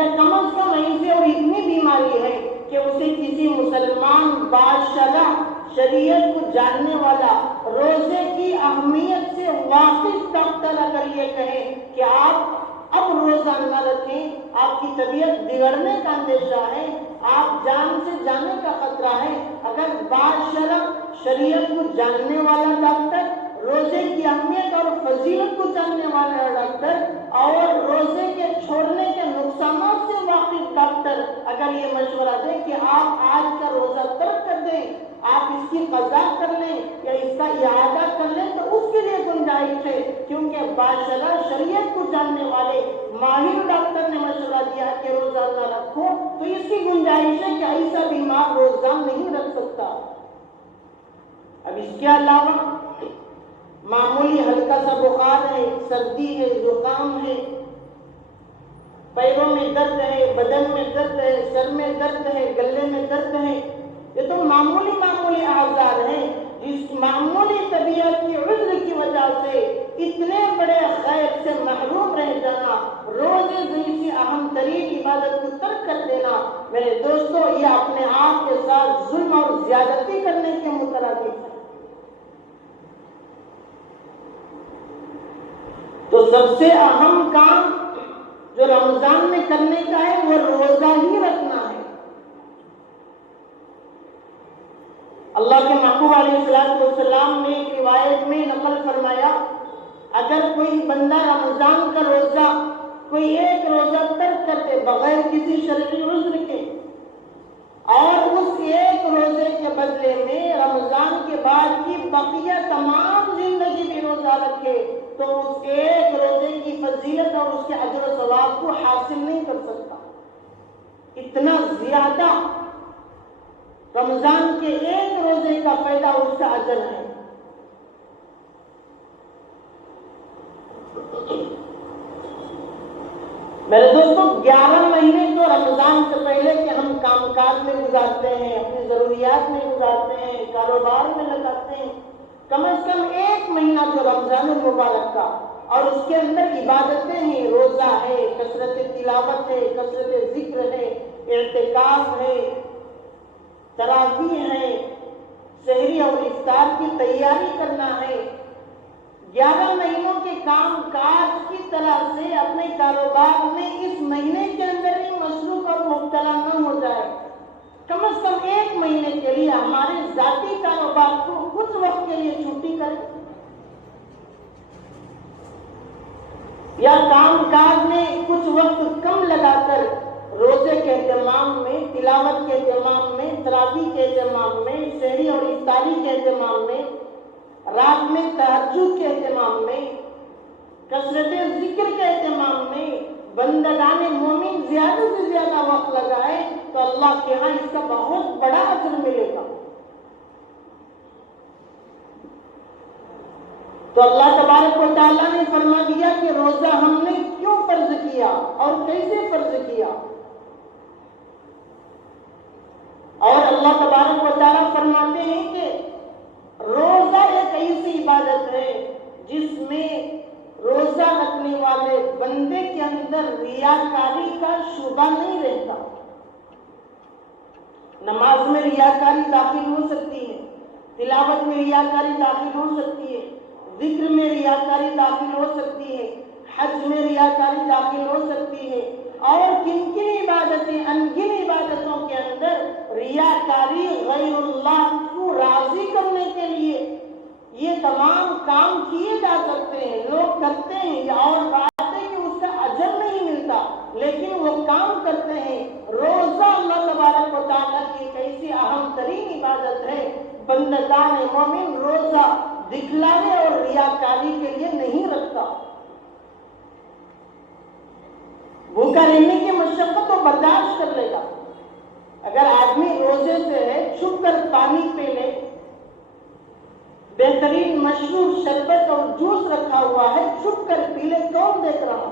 یا کم از کم ایسے اور اتنی بیماری ہے کہ اسے کسی مسلمان باشرح شریعت کو جاننے والا روزے کی اہمیت سے واقف ڈاکٹر اگر یہ کہے کہ آپ اب روزہ نہ رکھیں، آپ کی طبیعت بگڑنے کا اندیشہ ہے، آپ جان سے جانے کا خطرہ ہے، اگر باشرح شریعت کو جاننے والا ڈاکٹر، روزے کی اہمیت اور فضیلت کو جاننے والا ڈاکٹر اور روزے کے چھوڑنے کے نقصانات سے واقف ڈاکٹر اگر یہ مشورہ دے کہ آپ آج کا روزہ ترک کر دیں، آپ اس کی قضا کر لیں یا اس کا اعادہ کر لیں، تو اس کے لیے گنجائش ہے، کیونکہ باشرح شریعت کو جاننے والے ماہر ڈاکٹر نے مشورہ دیا کہ روزہ نہ رکھو، تو اس کی گنجائش ہے کہ ایسا بیمار روزہ نہیں رکھ سکتا۔ اب اس کے علاوہ معمولی ہلکا سا بخار ہے، سردی ہے، زکام ہے، پیروں میں درد ہے، بدن میں درد ہے، سر میں درد ہے، گلے میں درد ہے، یہ تو معمولی اعذار ہیں۔ جس معمولی طبیعت کی عذر کی وجہ سے اتنے بڑے خیر سے محروم رہ جانا، روزے جیسی اہم ترین عبادت کو ترک کر دینا، میرے دوستو یہ اپنے آپ کے ساتھ ظلم اور زیادتی کرنے کے مترادف ہے۔ تو سب سے اہم کام جو رمضان میں کرنے کا ہے وہ روزہ ہی رکھنا ہے۔ اللہ کے محبوب علیہ السلام نے ایک روایت میں نقل فرمایا، اگر کوئی بندہ رمضان کا روزہ کوئی ایک روزہ ترک کرتے بغیر کسی شرعی عذر کے اور اس ایک روزے کے بدلے میں رمضان کے بعد کی بقیہ تمام زندگی بھی روزہ رکھے، تو اس ایک روزے کی فضیلت اور اس کے اجر و ثواب کو حاصل نہیں کر سکتا۔ اتنا زیادہ رمضان کے ایک روزے کا فائدہ اس کا اجر ہے۔ میرے دوستو 11 مہینے تو رمضان سے پہلے کہ ہم کام کاج میں گزارتے ہیں، اپنی ضروریات میں گزارتے ہیں، کاروبار میں لگاتے ہیں، کم از کم 1 مہینہ جو رمضان المبارک کا اور اس کے اندر عبادتیں ہیں، روزہ ہے، کثرت تلاوت ہے، کثرت ذکر ہے، اعتکاف ہے، تراویح ہے، سحری اور افطار کی تیاری کرنا ہے۔ 11 مہینوں کے کام کاج کی طرح سے اپنے کاروبار میں اس مہینے کے اندر ہی مصروف اور مبتلا نہ ہو جائے، کم از کم 1 مہینے کے لیے ہمارے ذاتی کاروبار کو کچھ وقت کے لیے چھٹی کریں، یا کام کاج میں کچھ وقت کم لگا کر روزے کے اہتمام میں، تلاوت کے اہتمام میں، تراویح کے اہتمام میں، سحری اور افطاری کے اہتمام میں، رات میں تہجد کے اہتمام میں، کثرت ذکر کے اہتمام میں بندگان مومن زیادہ سے زیادہ وقت لگائے تو اللہ کے ہاں اس کا بہت بڑا اجر ملے گا۔ تو اللہ تبارک و تعالیٰ نے فرما دیا کہ روزہ ہم نے کیوں فرض کیا اور کیسے فرض کیا، اور اللہ تبارک و تعالیٰ فرماتے ہیں کہ روزہ ایک ایسی عبادت ہے جس میں روزہ رکھنے والے بندے کے اندر ریاکاری کا شبہ نہیں رہتا۔ نماز میں ریاکاری داخل ہو سکتی ہے، تلاوت میں ریاکاری داخل ہو سکتی ہے، ذکر میں ریاکاری داخل ہو سکتی ہے، حج میں ریاکاری داخل ہو سکتی ہے، اور کن کن عبادتیں، انگن عبادتوں کے اندر ریاکاری غیر اللہ کو راضی کرنے کے لیے یہ تمام کام کیے جا سکتے ہیں، لوگ کرتے ہیں، اور بات ہے کہ اس کا اجر نہیں ملتا لیکن وہ کام کرتے ہیں۔ روزہ اللہ تبارک و تعالیٰ کی ایک ایسی اہم ترین عبادت ہے، بندگان مومن روزہ دکھلانے اور ریاکاری کے لیے نہیں رکھتا۔ بھوکا رہنے کی مشقت تو برداشت کر لے گا، اگر آدمی روزے سے ہے چھپ کر پانی پی لے، بہترین مشروب شربت اور جوس رکھا ہوا ہے، چھپ کر پی لے، کون دیکھ رہا؟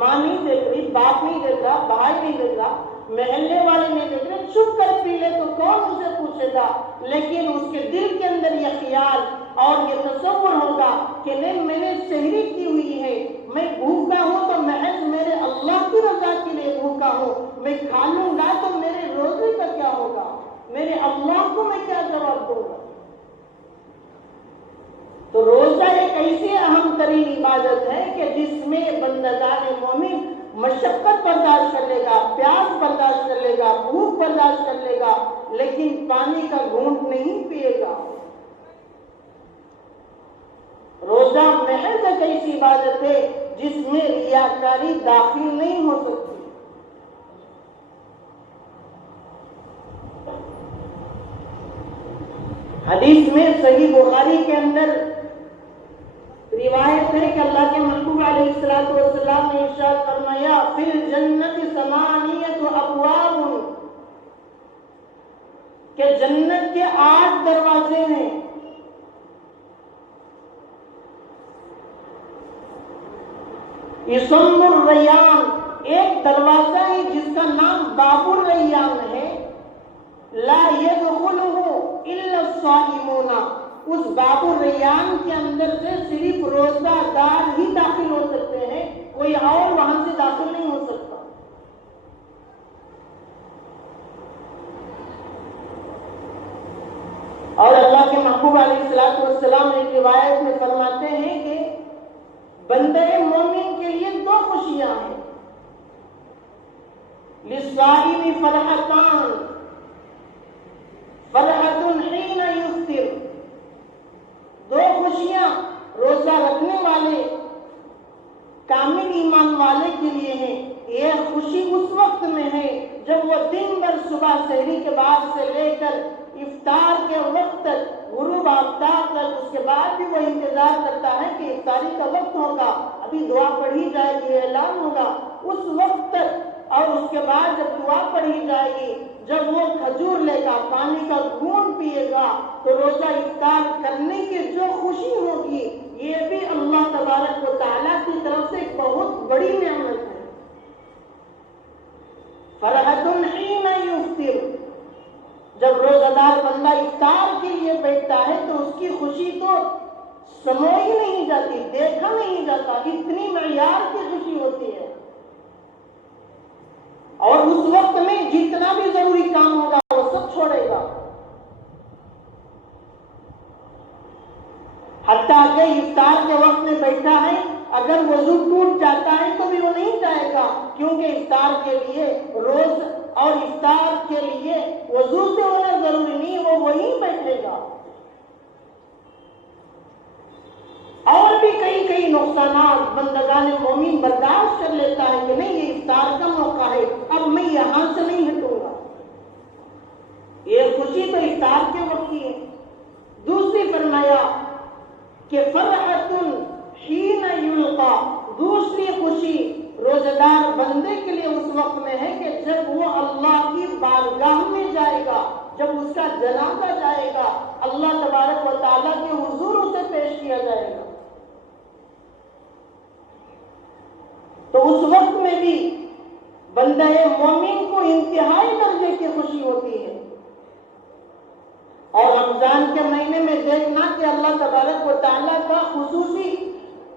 ماں نہیں دیکھ رہی، باپ نہیں دیکھ رہا، بھائی نہیں دیکھ رہا، محلے والے نہیں دیکھ رہے، چھپ کر پی لے تو کون اسے پوچھے گا؟ لیکن اس کے دل کے اندر یہ خیال اور یہ تصور ہوگا کہ نہیں، میں نے سحری کی ہوئی ہے، میں بھوکا ہوں تو محض میرے اللہ کی رضا بھوکا ہوں، میں کھا لوں گا تو میرے روزے کا کیا ہوگا، میرے اللہ کو میں کیا جواب دوں گا؟ تو روزہ ایک ایسی اہم ترین عبادت ہے کہ جس میں بندگان مومن مشقت برداشت کر لے گا، پیاس برداشت کر لے گا، بھوک برداشت کر لے گا، لیکن پانی کا گھونٹ نہیں پیے گا۔ روزہ محض ایک ایسی عبادت ہے جس میں ریاکاری داخل نہیں ہو سکتی۔ حدیث میں صحیح بخاری کے اندر روایت ہے کہ اللہ کے محبوب علیہ الصلوۃ والسلام نے ارشاد فرمایا فی الجنت ثمانیۃ ابواب، کہ جنت کے 8 دروازے ہیں۔ یصم الریان، ایک دروازہ ہے جس کا نام باب الریان ہے، لا يدخلہ الا الصائمون، اس باب الریان کے اندر سے صرف روزہ دار ہی داخل ہو سکتے ہیں، کوئی اور وہاں سے داخل نہیں ہو سکتا۔ اور اللہ کے محبوب علیہ الصلوۃ والسلام ایک روایت میں فرماتے ہیں کہ بندے مومن کے لیے 2 خوشیاں ہیں، للصائم فرحتان، فرحۃ حین یفطر، 2 خوشیاں روزہ رکھنے والے کامل ایمان والے کے لیے ہیں۔ یہ خوشی اس وقت میں ہے جب وہ دن بھر صبح سحری کے بعد سے لے کر افطار کے وقت تک، غروب آفتاب تک، اس کے بعد بھی وہ انتظار کرتا ہے کہ افطاری کا وقت ہوگا، ابھی دعا پڑھی جائے گی، اعلان ہوگا، اس وقت تک، اور اس کے بعد جب دعا پڑھی جائے گی، جب وہ کھجور لے گا، پانی کا گھونٹ پیے گا، تو روزہ افطار کرنے کی جو خوشی ہوگی، یہ بھی اللہ تبارک و تعالیٰ کی طرف سے ایک بہت بڑی نعمت ہے۔ فرحۃ حین یفطر، جب روزہ دار بندہ افطار کے لیے بیٹھتا ہے تو اس کی خوشی تو سموئی نہیں جاتی، دیکھا نہیں جاتا، اتنی معیار کی خوشی ہوتی ہے۔ اور اس وقت میں جتنا بھی ضروری کام ہوگا وہ سب چھوڑے گا، حتیٰ کہ افطار کے وقت میں بیٹھا ہے، اگر وضو ٹوٹ جاتا ہے تو بھی وہ نہیں جائے گا، کیونکہ افطار کے لیے روز اور افطار کے لیے وضو سے ہونا ضروری نہیں، وہ وہیں بیٹھے گا۔ اور بھی کئی نقصانات بندگان مومن برداشت کر لیتا ہے کہ نہیں، یہ افطار کا موقع ہے، اب میں یہاں سے نہیں ہٹوں گا۔ یہ خوشی تو افطار کے وقت کی ہے۔ دوسری فرمایا کہ فرحۃ حین یلقا، دوسری خوشی روزہ دار بندے کے لیے اس وقت میں ہے کہ جب وہ اللہ کی بارگاہ میں جائے گا، جب اس کا جنازہ جائے گا، اللہ تبارک و تعالیٰ کے حضور اسے پیش کیا جائے گا، تو اس وقت میں بھی بندہ مومن کو انتہائی درجے کی خوشی ہوتی ہے۔ اور رمضان کے مہینے میں دیکھنا کہ اللہ تبارک و تعالیٰ کا خصوصی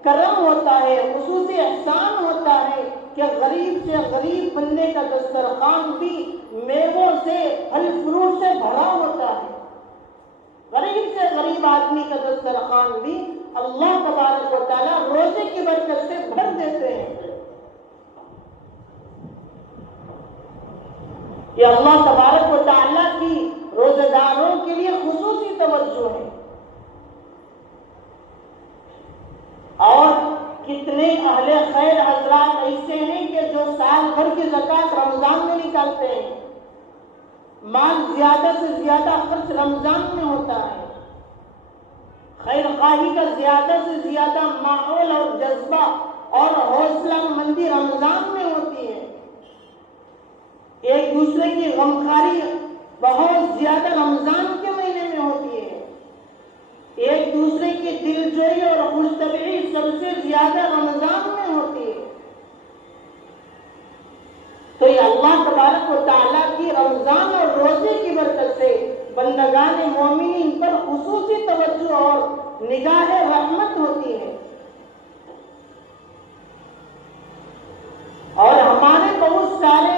کرم ہوتا ہے، خصوصی احسان ہوتا ہے کہ غریب سے غریب بندے کا دسترخوان بھی میووں سے، پھل فروٹ سے بھرا ہوتا ہے۔ غریب سے غریب آدمی کا دسترخوان بھی اللہ تبارک و تعالیٰ روزے کی برکت سے بھر دیتے ہیں۔ یہ اللہ تبارک و تعالیٰ کی روزہ داروں کے لیے خصوصی توجہ ہے۔ اور کتنے اہل خیر حضرات ایسے ہیں کہ جو سال بھر کی زکوٰۃ رمضان میں نکالتے ہیں، مال زیادہ سے زیادہ خرچ رمضان میں ہوتا ہے، خیر خواہی کا زیادہ سے زیادہ ماحول اور جذبہ اور حوصلہ مندی رمضان میں ہوتی ہے، ایک دوسرے کی غمخواری بہت زیادہ رمضان کے مہینے میں ہوتی ہے، ایک دوسرے کی دلجوئی اور خوش طبعی سب سے زیادہ رمضان میں ہوتی ہے۔ تو یہ اللہ تبارک و تعالیٰ کی رمضان اور روزے کی برکت سے بندگان مومنین پر خصوصی توجہ اور نگاہ رحمت ہوتی ہے۔ اور ہمارے بہت سارے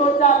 2-4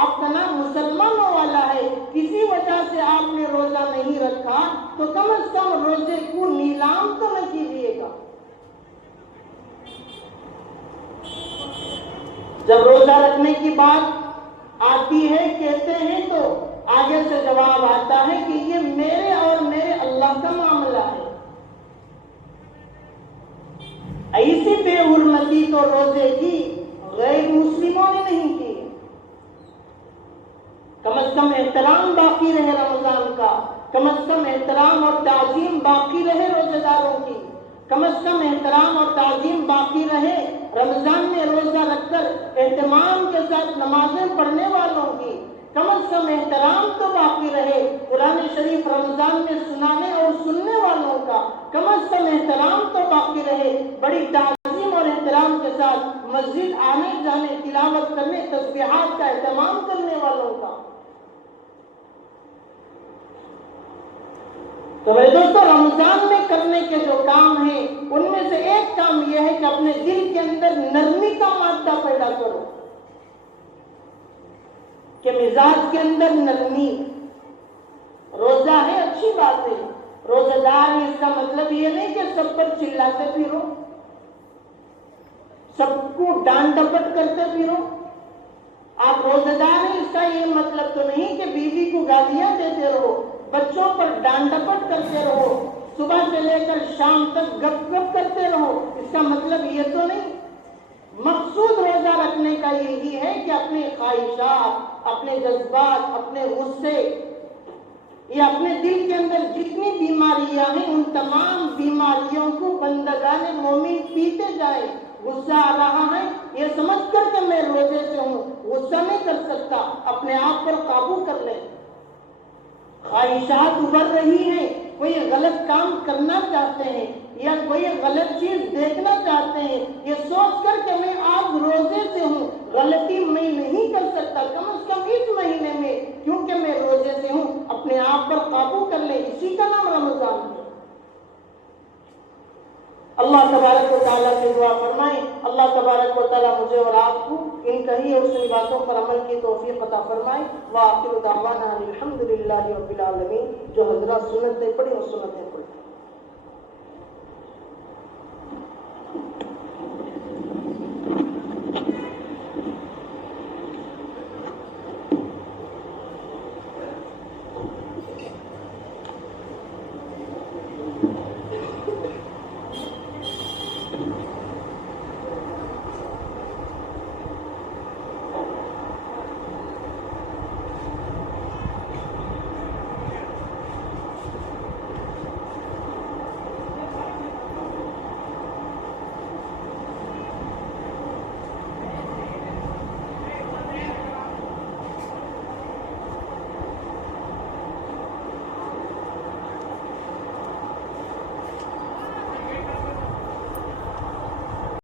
آپ کا نام مسلمانوں والا ہے، کسی وجہ سے آپ نے روزہ نہیں رکھا تو کم از کم روزے کو نیلام تو نہ کیجیے گا۔ جب روزہ رکھنے کی بات آتی ہے کہتے ہیں تو آگے سے جواب آتا ہے کہ یہ میرے اور میرے اللہ کا معاملہ ہے۔ ایسی بے حرمتی تو روزے کی غیر مسلموں نے نہیں کی۔ کم از کم احترام باقی رہے رمضان کا، کم از کم احترام اور تعظیم باقی رہے روزے داروں کی، کم از کم احترام اور تعظیم باقی رہے رمضان میں روزہ رکھ کر اہتمام کے ساتھ نمازیں پڑھنے والوں کی، کم از کم احترام تو باقی رہے قرآن شریف رمضان میں سنانے اور سننے والوں کا، کم از کم احترام تو باقی رہے بڑی تعظیم اور احترام کے ساتھ مسجد آنے جانے، تلاوت کرنے، تسبیحات کا اہتمام کرنے والوں کا۔ تو میرے دوستو، رمضان میں کرنے کے جو کام ہیں ان میں سے ایک کام یہ ہے کہ اپنے دل کے اندر نرمی کا مادہ پیدا کرو، کہ مزاج کے اندر نرمی۔ روزہ ہے اچھی بات ہے، روزہ دار ہے، اس کا مطلب یہ نہیں کہ سب پر چلاتے پھرو، سب کو ڈانٹ ڈپٹ کرتے پھرو۔ آپ روزہ دار ہیں اس کا یہ مطلب تو نہیں کہ بیوی کو گالیاں دیتے رہو، بچوں پر ڈانٹ ڈپٹ کرتے رہو، صبح سے لے کر شام تک گپ گپ کرتے رہو، اس کا مطلب یہ تو نہیں۔ مقصود روزہ رکھنے کا یہی ہے کہ اپنے خواہشات، اپنے جذبات، اپنے غصے یا اپنے دل کے اندر جتنی بیماریاں ہیں ان تمام بیماریوں کو بندگان مومن پیتے جائیں۔ غصہ آ رہا ہے یہ سمجھ کر کہ میں روزے سے ہوں، غصہ نہیں کر سکتا، اپنے آپ پر قابو کر لیں۔ خواہشات ابھر رہی ہیں، کوئی غلط کام کرنا چاہتے ہیں یا کوئی غلط چیز دیکھنا چاہتے ہیں، یہ سوچ کر کہ میں آج روزے سے ہوں، غلطی میں نہیں کر سکتا، کم از کم اس مہینے میں کیونکہ میں روزے سے ہوں اپنے آپ پر قابو کر لیں، اسی کا نام رمضان ہے۔ اللہ تبارک و تعالیٰ سے دعا فرمائیں، اللہ تبارک و تعالیٰ مجھے اور آپ کو ان کہی اور سنی باتوں پر عمل کی توفیق عطا فرمائے۔ وآخر دعوانا الحمدللہ رب العالمین۔ جو حضرات سنتیں پڑھی اور سنتیں پڑھی۔